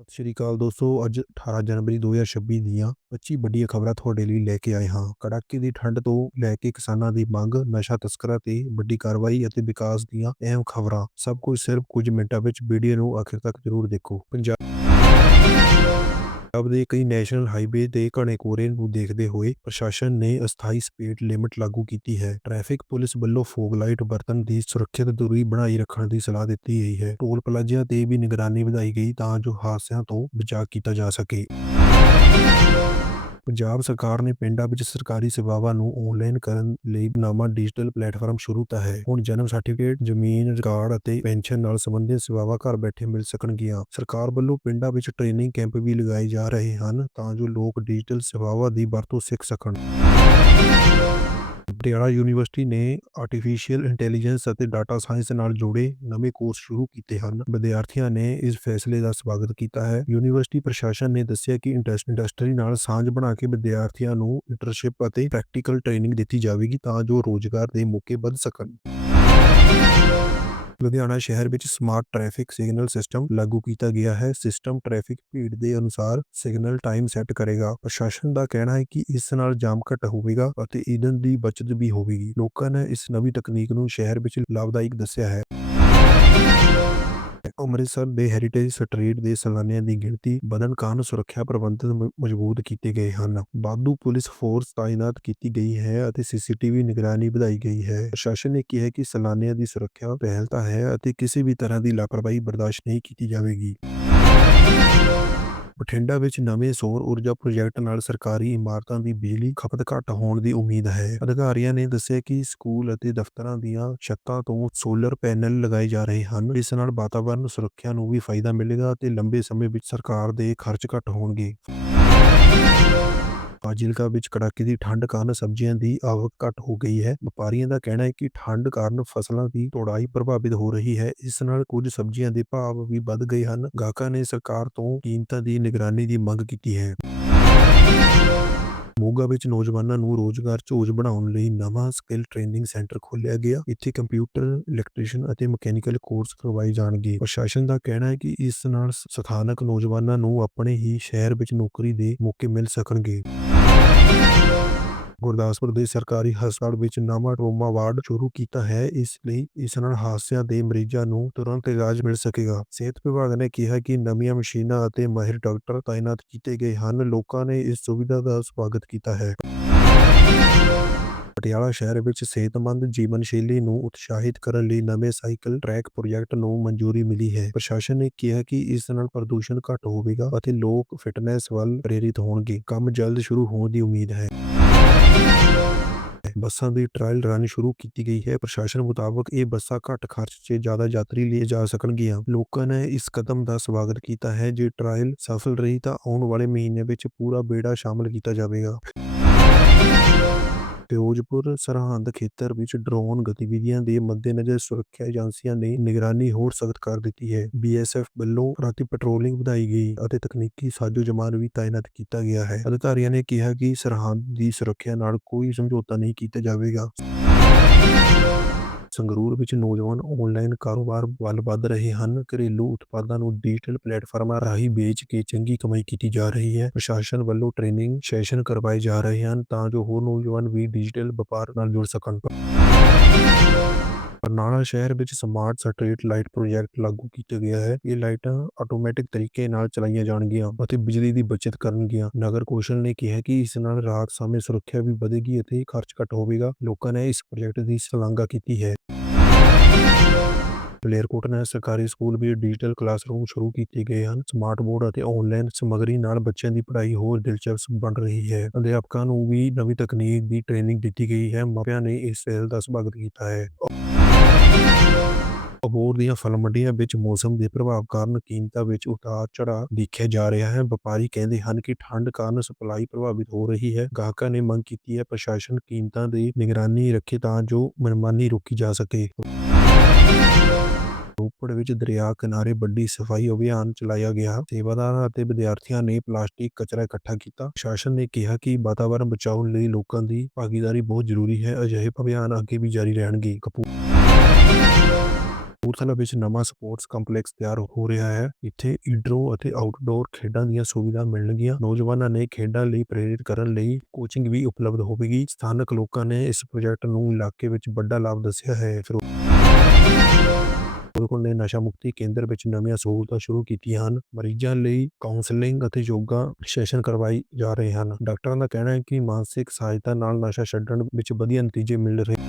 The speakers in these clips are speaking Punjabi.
ਸਤਿ ਸ਼੍ਰੀ ਅਕਾਲ ਦੋਸਤੋ, ਅੱਜ 18 ਜਨਵਰੀ 2026 ਦੀਆਂ 25 ਵੱਡੀਆਂ ਖਬਰਾਂ ਤੁਹਾਡੇ ਲਈ ਲੈ ਕੇ ਆਏ ਹਾਂ। ਕੜਾਕੇ ਦੀ ਠੰਡ ਤੋਂ ਲੈ ਕੇ ਕਿਸਾਨਾਂ ਦੀ ਮੰਗ, ਨਸ਼ਾ ਤਸਕਰਾਂ ਤੇ ਵੱਡੀ ਕਾਰਵਾਈ ਅਤੇ ਵਿਕਾਸ ਦੀਆਂ ਅਹਿਮ ਖਬਰਾਂ। ਸਭ ਕੁਝ ਸਿਰਫ ਕੁਝ ਮਿੰਟਾਂ ਵਿੱਚ ਵੀਡੀਓ ਨੂੰ ਆਖਿਰ ਤੱਕ ਜ਼ਰੂਰ ਦੇਖੋ। ਪੰਜਾਬ ਪੰਜਾਬ ਦੇ ਕਈ ਨੈਸ਼ਨਲ ਹਾਈਵੇ ਤੇ ਘਣੇ ਕੋਰੇ ਨੂੰ ਦੇਖਦੇ ਹੋਏ ਪ੍ਰਸ਼ਾਸਨ ਨੇ ਅਸਥਾਈ ਸਪੀਡ ਲਿਮਟ ਲਾਗੂ ਕੀਤੀ ਹੈ। ਟ੍ਰੈਫਿਕ ਪੁਲਿਸ ਵੱਲੋਂ ਫੋਗ ਲਾਈਟ ਵਰਤਣ ਦੀ ਸੁਰੱਖਿਅਤ ਦੂਰੀ ਬਣਾਈ ਰੱਖਣ ਦੀ ਸਲਾਹ ਦਿੱਤੀ ਗਈ ਹੈ। ਟੋਲ ਪਲਾਜ਼ਿਆਂ ਤੇ ਵੀ ਨਿਗਰਾਨੀ ਵਧਾਈ ਗਈ ਤਾਂ ਜੋ ਹਾਦਸਿਆਂ ਤੋਂ ਬਚਾਅ ਕੀਤਾ ਜਾ ਸਕੇ। ਪੰਜਾਬ ਸਰਕਾਰ ਨੇ ਪਿੰਡਾਂ ਵਿੱਚ ਸਰਕਾਰੀ ਸੇਵਾਵਾਂ ਨੂੰ ਆਨਲਾਈਨ ਕਰਨ ਲਈ ਨਵਾਂ ਡਿਜੀਟਲ ਪਲੇਟਫਾਰਮ ਸ਼ੁਰੂ ਕੀਤਾ ਹੈ। ਹੁਣ ਜਨਮ ਸਰਟੀਫਿਕੇਟ ਜ਼ਮੀਨ ਰਿਕਾਰਡ ਅਤੇ ਪੈਨਸ਼ਨ ਨਾਲ ਸੰਬੰਧਿਤ ਸੇਵਾਵਾਂ ਘਰ ਬੈਠੇ ਮਿਲ ਸਕਣਗੀਆਂ। ਸਰਕਾਰ ਵੱਲੋਂ ਪਿੰਡਾਂ ਵਿੱਚ ਟ੍ਰੇਨਿੰਗ ਕੈਂਪ ਵੀ ਲਗਾਏ ਜਾ ਰਹੇ ਹਨ ਤਾਂ ਜੋ ਲੋਕ ਡਿਜੀਟਲ ਸੇਵਾਵਾਂ ਦੀ ਵਰਤੋਂ ਸਿੱਖ ਸਕਣ। ਪਟਿਆਲਾ ਯੂਨੀਵਰਸਿਟੀ ਨੇ ਆਰਟੀਫੀਸ਼ੀਅਲ ਇੰਟੈਲੀਜੈਂਸ ਅਤੇ ਡਾਟਾ ਸਾਇੰਸ ਨਾਲ ਜੁੜੇ ਨਵੇਂ ਕੋਰਸ ਸ਼ੁਰੂ ਕੀਤੇ ਹਨ। ਵਿਦਿਆਰਥੀਆਂ ਨੇ ਇਸ ਫੈਸਲੇ ਦਾ ਸਵਾਗਤ ਕੀਤਾ ਹੈ। ਯੂਨੀਵਰਸਿਟੀ ਪ੍ਰਸ਼ਾਸਨ ਨੇ ਦੱਸਿਆ ਕਿ ਇੰਡਸ- ਇੰਡਸਟਰੀ ਨਾਲ ਸਾਂਝ ਬਣਾ ਕੇ ਵਿਦਿਆਰਥੀਆਂ ਨੂੰ ਇੰਟਰਨਸ਼ਿਪ ਅਤੇ ਪ੍ਰੈਕਟੀਕਲ ਟ੍ਰੇਨਿੰਗ ਦਿੱਤੀ ਜਾਵੇਗੀ ਤਾਂ ਜੋ ਰੋਜ਼ਗਾਰ ਦੇ ਮੌਕੇ ਵੱਧ ਸਕਣ। ਲੁਧਿਆਣਾ ਸ਼ਹਿਰ ਵਿੱਚ ਸਮਾਰਟ ਟ੍ਰੈਫਿਕ ਸਿਗਨਲ ਸਿਸਟਮ ਲਾਗੂ ਕੀਤਾ ਗਿਆ ਹੈ। ਸਿਸਟਮ ਟ੍ਰੈਫਿਕ ਭੀੜ ਦੇ ਅਨੁਸਾਰ ਸਿਗਨਲ ਟਾਈਮ ਸੈੱਟ ਕਰੇਗਾ। ਪ੍ਰਸ਼ਾਸਨ ਦਾ ਕਹਿਣਾ ਹੈ ਕਿ ਇਸ ਨਾਲ ਜਾਮ ਘੱਟ ਹੋਵੇਗਾ ਅਤੇ ਈਂਧਨ ਦੀ ਬਚਤ ਵੀ ਹੋਵੇਗੀ। ਲੋਕਾਂ ਨੇ ਇਸ ਨਵੀਂ ਤਕਨੀਕ ਨੂੰ ਸ਼ਹਿਰ ਵਿੱਚ ਲਾਭਦਾਇਕ ਦੱਸਿਆ ਹੈ। ਅੰਮ੍ਰਿਤਸਰ ਦੇ ਹੈਰੀਟੇਜ ਸਟਰੀਟ ਦੇ ਸੈਲਾਨੀਆਂ ਦੀ ਗਿਣਤੀ ਵਧਣ ਕਾਰਨ ਸੁਰੱਖਿਆ ਪ੍ਰਬੰਧ ਮਜ਼ਬੂਤ ਕੀਤੇ ਗਏ ਹਨ। ਵਾਧੂ ਪੁਲਿਸ ਫੋਰਸ ਤਾਇਨਾਤ ਕੀਤੀ ਗਈ ਹੈ ਅਤੇ ਸੀਸੀਟੀਵੀ ਨਿਗਰਾਨੀ ਵਧਾਈ ਗਈ ਹੈ। ਪ੍ਰਸ਼ਾਸਨ ਨੇ ਕਿਹਾ ਕਿ ਸੈਲਾਨੀਆਂ ਦੀ ਸੁਰੱਖਿਆ ਪਹਿਲਤਾ ਹੈ ਅਤੇ ਕਿਸੇ ਵੀ ਤਰ੍ਹਾਂ ਦੀ ਲਾਪਰਵਾਹੀ ਬਰਦਾਸ਼ਤ ਨਹੀਂ ਕੀਤੀ ਜਾਵੇਗੀ। ਬਠਿੰਡਾ ਵਿੱਚ ਨਵੇਂ ਸੌਰ ਊਰਜਾ ਪ੍ਰੋਜੈਕਟ ਨਾਲ ਸਰਕਾਰੀ ਇਮਾਰਤਾਂ ਦੀ ਬਿਜਲੀ ਖਪਤ ਘੱਟ ਹੋਣ ਦੀ ਉਮੀਦ ਹੈ। ਅਧਿਕਾਰੀਆਂ ਨੇ ਦੱਸਿਆ ਕਿ ਸਕੂਲ ਅਤੇ ਦਫ਼ਤਰਾਂ ਦੀਆਂ ਛੱਤਾਂ ਤੋਂ ਸੋਲਰ ਪੈਨਲ ਲਗਾਏ ਜਾ ਰਹੇ ਹਨ। ਇਸ ਨਾਲ ਵਾਤਾਵਰਣ ਸੁਰੱਖਿਆ ਨੂੰ ਵੀ ਫਾਇਦਾ ਮਿਲੇਗਾ ਅਤੇ ਲੰਬੇ ਸਮੇਂ ਵਿੱਚ ਸਰਕਾਰ ਦੇ ਖਰਚ ਘੱਟ ਹੋਣਗੇ। ਫਾਜ਼ਿਲਕਾ ਵਿੱਚ ਕੜਾਕੇ ਦੀ ਠੰਡ ਕਾਰਨ ਸਬਜ਼ੀਆਂ ਦੀ ਆਵਕ ਘੱਟ ਹੋ ਗਈ ਹੈ। ਵਪਾਰੀਆਂ ਦਾ ਕਹਿਣਾ ਹੈ ਕਿ ਠੰਡ ਕਾਰਨ ਫਸਲਾਂ ਦੀ ਤੋੜਾਈ ਪ੍ਰਭਾਵਿਤ ਹੋ ਰਹੀ ਹੈ। ਇਸ ਨਾਲ ਕੁਝ ਸਬਜ਼ੀਆਂ ਦੇ ਭਾਅ ਵੀ ਵੱਧ ਗਏ ਹਨ। ਗਾਹਕਾਂ ਨੇ ਸਰਕਾਰ ਤੋਂ ਕੀਮਤਾਂ ਦੀ ਨਿਗਰਾਨੀ ਦੀ ਮੰਗ ਕੀਤੀ ਹੈ। ਮੋਗਾ ਵਿੱਚ ਨੌਜਵਾਨਾਂ ਨੂੰ ਰੋਜ਼ਗਾਰ ਝੋਜ ਬਣਾਉਣ ਲਈ ਨਵਾਂ ਸਕਿੱਲ ਟ੍ਰੇਨਿੰਗ ਸੈਂਟਰ ਖੋਲ੍ਹਿਆ ਗਿਆ। ਇੱਥੇ ਕੰਪਿਊਟਰ, ਇਲੈਕਟ੍ਰੀਸ਼ੀਅਨ ਅਤੇ ਮਕੈਨੀਕਲ ਕੋਰਸ ਕਰਵਾਏ ਜਾਣਗੇ। ਪ੍ਰਸ਼ਾਸਨ ਦਾ ਕਹਿਣਾ ਹੈ ਕਿ ਇਸ ਨਾਲ ਸਥਾਨਕ ਨੌਜਵਾਨਾਂ ਨੂੰ ਆਪਣੇ ਹੀ ਸ਼ਹਿਰ ਵਿੱਚ ਨੌਕਰੀ ਦੇ ਮੌਕੇ ਮਿਲ ਸਕਣਗੇ। ਗੁਰਦਾਸਪੁਰ ਦੇ ਸਰਕਾਰੀ ਹਸਪਤਾਲ ਵਿੱਚ ਨਵਾਂ ਟਰੋਮਾ ਵਾਰਡ ਸ਼ੁਰੂ ਕੀਤਾ ਹੈ। ਇਸ ਲਈ ਇਸ ਨਾਲ ਹਾਦਸਿਆਂ ਦੇ ਮਰੀਜ਼ਾਂ ਨੂੰ ਤੁਰੰਤ ਇਲਾਜ ਮਿਲ ਸਕੇਗਾ। ਸਿਹਤ ਵਿਭਾਗ ਨੇ ਕਿਹਾ ਕਿ ਨਵੀਆਂ ਮਸ਼ੀਨਾਂ ਅਤੇ ਮਾਹਿਰ ਡਾਕਟਰ ਤਾਇਨਾਤ ਕੀਤੇ ਗਏ ਹਨ। ਲੋਕਾਂ ਨੇ ਇਸ ਸੁਵਿਧਾ ਦਾ ਸਵਾਗਤ ਕੀਤਾ ਹੈ। ਪਟਿਆਲਾ ਸ਼ਹਿਰ ਵਿੱਚ ਸਿਹਤਮੰਦ ਜੀਵਨ ਸ਼ੈਲੀ ਨੂੰ ਉਤਸ਼ਾਹਿਤ ਕਰਨ ਲਈ ਨਵੇਂ ਸਾਈਕਲ ਟਰੈਕ ਪ੍ਰੋਜੈਕਟ ਨੂੰ ਮਨਜ਼ੂਰੀ ਮਿਲੀ ਹੈ। ਪ੍ਰਸ਼ਾਸਨ ਨੇ ਕਿਹਾ ਕਿ ਇਸ ਨਾਲ ਪ੍ਰਦੂਸ਼ਣ ਘੱਟ ਹੋਵੇਗਾ ਅਤੇ ਲੋਕ ਫਿਟਨੈਸ ਵੱਲ ਪ੍ਰੇਰਿਤ ਹੋਣਗੇ। ਕੰਮ ਜਲਦ ਸ਼ੁਰੂ ਹੋਣ ਦੀ ਉਮੀਦ ਹੈ। ਬੱਸਾਂ ਦੀ ਟ੍ਰਾਇਲ ਰਨ ਸ਼ੁਰੂ ਕੀਤੀ ਗਈ ਹੈ। ਪ੍ਰਸ਼ਾਸਨ ਮੁਤਾਬਕ ਇਹ ਬੱਸਾਂ ਘੱਟ ਖਰਚ 'ਚ ਜ਼ਿਆਦਾ ਯਾਤਰੀ ਲਈ ਜਾ ਸਕਣਗੀਆਂ। ਲੋਕਾਂ ਨੇ ਇਸ ਕਦਮ ਦਾ ਸਵਾਗਤ ਕੀਤਾ ਹੈ। ਜੇ ਟ੍ਰਾਇਲ ਸਫਲ ਰਹੀ ਤਾਂ ਆਉਣ ਵਾਲੇ ਮਹੀਨੇ ਵਿੱਚ ਪੂਰਾ ਬੇੜਾ ਸ਼ਾਮਲ ਕੀਤਾ ਜਾਵੇਗਾ। ਫਿਰੋਜ਼ਪੁਰ ਸਰਹੰਦ ਖੇਤਰ ਵਿੱਚ ਡਰੋਨ ਗਤੀਵਿਧੀਆਂ ਦੇ ਮੱਦੇਨਜ਼ਰ ਸੁਰੱਖਿਆ ਏਜੰਸੀਆਂ ਨੇ ਨਿਗਰਾਨੀ ਹੋਰ ਸਖਤ ਕਰ ਦਿੱਤੀ ਹੈ। ਬੀਐਸਐਫ ਵੱਲੋਂ ਰਾਤੀ ਪੈਟਰੋਲਿੰਗ ਵਧਾਈ ਗਈ ਅਤੇ ਤਕਨੀਕੀ ਸਾਜ਼ੋ ਜਮਾਨ ਵੀ ਤਾਇਨਾਤ ਕੀਤਾ ਗਿਆ ਹੈ। ਅਧਿਕਾਰੀਆਂ ਨੇ ਕਿਹਾ ਕਿ ਸਰਹੰਦ ਦੀ ਸੁਰੱਖਿਆ ਨਾਲ ਕੋਈ ਸਮਝੌਤਾ ਨਹੀਂ ਕੀਤਾ ਜਾਵੇਗਾ। ਸੰਗਰੂਰ ਵਿੱਚ ਨੌਜਵਾਨ ਆਨਲਾਈਨ ਕਾਰੋਬਾਰ ਵੱਲ ਵੱਧ ਰਹੇ ਹਨ। ਘਰੇਲੂ ਉਤਪਾਦਾਂ ਨੂੰ ਡਿਜੀਟਲ ਪਲੇਟਫਾਰਮਾਂ ਰਾਹੀਂ ਵੇਚ ਕੇ ਚੰਗੀ ਕਮਾਈ ਕੀਤੀ ਜਾ ਰਹੀ ਹੈ। ਪ੍ਰਸ਼ਾਸਨ ਵੱਲੋਂ ਟ੍ਰੇਨਿੰਗ ਸੈਸ਼ਨ ਕਰਵਾਏ ਜਾ ਰਹੇ ਹਨ ਤਾਂ ਜੋ ਹੋਰ ਨੌਜਵਾਨ ਵੀ ਡਿਜੀਟਲ ਵਪਾਰ ਨਾਲ ਜੁੜ ਸਕਣ। ਬਰਨਾਲਾ ਸ਼ਹਿਰ ਵਿੱਚ ਸਮਾਰਟ ਸਟਰੀਟ ਲਾਈਟ ਪ੍ਰੋਜੈਕਟ ਲਾਗੂ ਕੀਤਾ ਗਿਆ ਹੈ। ਇਹ ਲਾਈਟਾਂ ਆਟੋਮੈਟਿਕ ਤਰੀਕੇ ਨਾਲ ਚਲਾਈਆਂ ਜਾਣਗੀਆਂ ਅਤੇ ਬਿਜਲੀ ਦੀ ਬਚਤ ਕਰਨਗੀਆਂ। ਨਗਰ ਕੌਂਸਲ ਨੇ ਕਿਹਾ ਕਿ ਇਸ ਨਾਲ ਰਾਤ ਸਮੇਂ ਸੁਰੱਖਿਆ ਵੀ ਵਧੇਗੀ ਅਤੇ ਖਰਚ ਘੱਟ ਹੋਵੇਗਾ। ਲੋਕਾਂ ਨੇ ਇਸ ਪ੍ਰੋਜੈਕਟ ਦੀ ਸ਼ਲਾਘਾ ਕੀਤੀ ਹੈ। ਮਲੇਰਕੋਟਲਾ ਸਰਕਾਰੀ ਸਕੂਲ ਵਿੱਚ ਡਿਜੀਟਲ ਕਲਾਸਰੂਮ ਸ਼ੁਰੂ ਕੀਤੇ ਗਏ ਹਨ। ਸਮਾਰਟ ਬੋਰਡ ਅਤੇ ਆਨਲਾਈਨ ਸਮੱਗਰੀ ਨਾਲ ਬੱਚਿਆਂ ਦੀ ਪੜ੍ਹਾਈ ਹੋਰ ਦਿਲਚਸਪ ਬਣ ਰਹੀ ਹੈ। ਅਧਿਆਪਕਾਂ ਨੂੰ ਵੀ ਨਵੀਂ ਤਕਨੀਕ ਦੀ ਟ੍ਰੇਨਿੰਗ ਦਿੱਤੀ ਗਈ ਹੈ। ਮਾਪਿਆਂ ਨੇ ਇਸ ਪਹਿਲ ਦਾ ਸਵਾਗਤ ਕੀਤਾ ਹੈ। ਅਬੋਹਰ ਦੀਆਂ ਫਲ ਮੰਡੀਆਂ ਵਿੱਚ ਮੌਸਮ ਦੇ ਪ੍ਰਭਾਵ ਕਾਰਨ ਕੀਮਤਾਂ ਵਿੱਚ ਉਤਾਰ ਚੜ੍ਹਾਅ ਦੇਖਿਆ ਜਾ ਰਿਹਾ ਹੈ। ਵਪਾਰੀ ਕਹਿੰਦੇ ਹਨ ਕਿ ਠੰਡ ਕਾਰਨ ਸਪਲਾਈ ਪ੍ਰਭਾਵਿਤ ਹੋ ਰਹੀ ਹੈ। ਗਾਹਕਾਂ ਨੇ ਮੰਗ ਕੀਤੀ ਹੈ ਪ੍ਰਸ਼ਾਸਨ ਕੀਮਤਾਂ ਦੀ ਨਿਗਰਾਨੀ ਰੱਖੇ ਤਾਂ ਜੋ ਮਨਮਾਨੀ ਰੋਕੀ ਜਾ ਸਕੇ। ਰੋਪੜ ਵਿੱਚ ਦਰਿਆ ਕਿਨਾਰੇ ਵੱਡੀ ਸਫ਼ਾਈ ਅਭਿਆਨ ਚਲਾਇਆ ਗਿਆ। ਸੇਵਾਦਾਰਾਂ ਅਤੇ ਵਿਦਿਆਰਥੀਆਂ ਨੇ ਪਲਾਸਟਿਕ ਕਚਰਾ ਇਕੱਠਾ ਕੀਤਾ। ਪ੍ਰਸ਼ਾਸਨ ਨੇ ਕਿਹਾ ਕਿ ਵਾਤਾਵਰਣ ਬਚਾਉਣ ਲਈ ਲੋਕਾਂ ਦੀ ਭਾਗੀਦਾਰੀ ਬਹੁਤ ਜ਼ਰੂਰੀ ਹੈ। ਅਜਿਹੇ ਅਭਿਆਨ ਅੱਗੇ ਵੀ ਜਾਰੀ ਰਹਿਣਗੇ। ਕਪੂਰ ਕਪੂਰਥਲਾ ਵਿੱਚ ਨਵਾਂ ਸਪੋਰਟਸ ਕੰਪਲੈਕਸ ਤਿਆਰ ਹੋ ਰਿਹਾ ਹੈ। ਇੱਥੇ ਇੰਡੋਰ ਅਤੇ ਆਊਟਡੋਰ ਖੇਡਾਂ ਦੀਆਂ ਸੁਵਿਧਾ ਮਿਲਣਗੀਆਂ। ਨੌਜਵਾਨਾਂ ਨੇ ਖੇਡਾਂ ਲਈ ਪ੍ਰੇਰਿਤ ਕਰਨ ਲਈ ਕੋਚਿੰਗ ਵੀ ਉਪਲਬਧ ਹੋਵੇਗੀ। ਸਥਾਨਕ ਲੋਕਾਂ ਨੇ ਇਸ ਪ੍ਰੋਜੈਕਟ ਨੂੰ ਇਲਾਕੇ ਵਿੱਚ ਵੱਡਾ ਲਾਭ ਦੱਸਿਆ ਹੈ। ਫਿਰ ਫਿਰੋਜ਼ਪੁਰ ਨੇ ਨਸ਼ਾ ਮੁਕਤੀ ਕੇਂਦਰ ਵਿੱਚ ਨਵੀਆਂ ਸਹੂਲਤਾਂ ਸ਼ੁਰੂ ਕੀਤੀਆਂ ਹਨ। ਮਰੀਜ਼ਾਂ ਲਈ ਕਾਉਂਸਲਿੰਗ ਅਤੇ ਯੋਗਾ ਸੈਸ਼ਨ ਕਰਵਾਈ ਜਾ ਰਹੇ ਹਨ। ਡਾਕਟਰਾਂ ਦਾ ਕਹਿਣਾ ਹੈ ਕਿ ਮਾਨਸਿਕ ਸਹਾਇਤਾ ਨਾਲ ਨਸ਼ਾ ਛੱਡਣ ਵਿੱਚ ਵਧੀਆ ਨਤੀਜੇ ਮਿਲ ਰਹੇ ਹਨ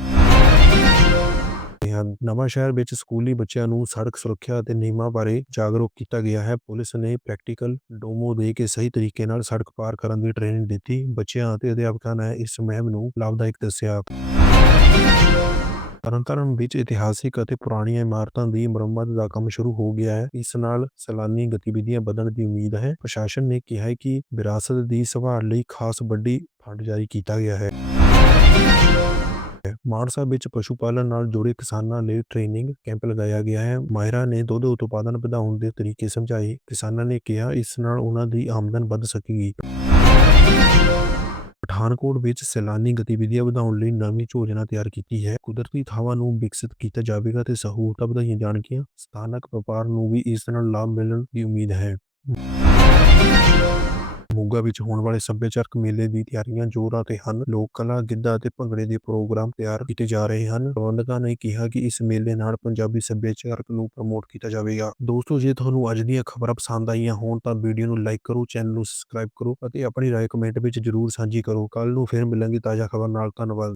ਹਨ। ਨਵਾਂ ਸ਼ਹਿਰ ਵਿੱਚ ਸਕੂਲੀ ਬੱਚਿਆਂ ਨੂੰ ਸੜਕ ਸੁਰੱਖਿਆ ਅਤੇ ਨਿਯਮਾਂ ਬਾਰੇ ਜਾਗਰੂਕ ਕੀਤਾ ਗਿਆ ਹੈ। ਪੁਲਿਸ ਨੇ ਪ੍ਰੈਕਟੀਕਲ ਡੋਮੋ ਦੇ ਕੇ ਸਹੀ ਤਰੀਕੇ ਨਾਲ ਸੜਕ ਪਾਰ ਕਰਨ ਦੀ ਟ੍ਰੇਨਿੰਗ ਦਿੱਤੀ। ਬੱਚਿਆਂ ਅਤੇ ਅਧਿਆਪਕਾਂ ਨੇ ਇਸ ਮੁਹਿੰਮ ਨੂੰ ਲਾਭਦਾਇਕ ਦੱਸਿਆ। ਤਰਨਤਾਰਨ ਵਿੱਚ ਇਤਿਹਾਸਿਕ ਅਤੇ ਪੁਰਾਣੀਆਂ ਇਮਾਰਤਾਂ ਦੀ ਮੁਰੰਮਤ ਦਾ ਕੰਮ ਸ਼ੁਰੂ ਹੋ ਗਿਆ ਹੈ। ਇਸ ਨਾਲ ਸੈਲਾਨੀ ਗਤੀਵਿਧੀਆਂ ਵਧਣ ਦੀ ਉਮੀਦ ਹੈ। ਪ੍ਰਸ਼ਾਸਨ ਨੇ ਕਿਹਾ ਹੈ ਕਿ ਵਿਰਾਸਤ ਦੀ ਸੰਭਾਲ ਲਈ ਖਾਸ ਵੱਡੀ ਫੰਡ ਜਾਰੀ ਕੀਤਾ ਗਿਆ ਹੈ। ਮਾਨਸਾ ਵਿੱਚ ਪਸ਼ੂ ਪਾਲਣ ਨਾਲ ਜੁੜੇ ਕਿਸਾਨਾਂ ਲਈ ਟ੍ਰੇਨਿੰਗ ਕੈਂਪ ਲਗਾਇਆ ਗਿਆ ਹੈ। ਮਾਹਿਰਾਂ ਨੇ ਦੁੱਧ ਉਤਪਾਦਨ ਵਧਾਉਣ ਦੇ ਤਰੀਕੇ ਸਮਝਾਏ। ਕਿਸਾਨਾਂ ਨੇ ਕਿਹਾ, ਇਸ ਨਾਲ ਉਹਨਾਂ ਦੀ ਆਮਦਨ ਵੱਧ ਸਕੇਗੀ। ਪਠਾਨਕੋਟ ਵਿੱਚ ਸੈਲਾਨੀ ਗਤੀਵਿਧੀਆਂ ਵਧਾਉਣ ਲਈ ਨਵੀਂ ਯੋਜਨਾ ਤਿਆਰ ਕੀਤੀ ਹੈ। ਕੁਦਰਤੀ ਥਾਵਾਂ ਨੂੰ ਵਿਕਸਿਤ ਕੀਤਾ ਜਾਵੇਗਾ ਤੇ ਸਹੂਲਤਾਂ ਵਧਾਈਆਂ ਜਾਣਗੀਆਂ। ਸਥਾਨਕ ਵਪਾਰ ਨੂੰ ਵੀ ਇਸ ਨਾਲ ਲਾਭ ਮਿਲਣ ਦੀ ਉਮੀਦ ਹੈ। ਮੋਗਾ ਵਿੱਚ ਹੋਣ ਵਾਲੇ ਸੱਭਿਆਚਾਰਕ ਮੇਲੇ ਦੀ ਤਿਆਰੀਆਂ ਜ਼ੋਰਾਂ ਤੇ ਹਨ। ਲੋਕ ਕਲਾ, ਗਿੱਧਾ ਅਤੇ ਭੰਗੜੇ ਦੇ ਪ੍ਰੋਗਰਾਮ ਤਿਆਰ ਕੀਤੇ ਜਾ ਰਹੇ ਹਨ। ਪ੍ਰਬੰਧਕਾਂ ਨੇ ਕਿਹਾ ਕਿ ਇਸ ਮੇਲੇ ਨਾਲ ਪੰਜਾਬੀ ਸੱਭਿਆਚਾਰਕ ਨੂੰ ਪ੍ਰਮੋਟ ਕੀਤਾ ਜਾਵੇਗਾ। ਦੋਸਤੋ, ਜੇ ਤੁਹਾਨੂੰ ਅੱਜ ਦੀਆਂ ਖਬਰਾਂ ਪਸੰਦ ਆਈਆਂ ਹੋਣ ਤਾਂ ਵੀਡੀਓ ਨੂੰ ਲਾਈਕ ਕਰੋ, ਚੈਨਲ ਨੂੰ ਸਬਸਕ੍ਰਾਈਬ ਕਰੋ ਅਤੇ ਆਪਣੀ ਰਾਏ ਕਮੈਂਟ ਵਿੱਚ ਜਰੂਰ ਸਾਂਝੀ ਕਰੋ। ਕੱਲ ਨੂੰ ਫਿਰ ਮਿਲਾਂਗੇ ਤਾਜ਼ਾ ਖਬਰ ਨਾਲ। ਧੰਨਵਾਦ।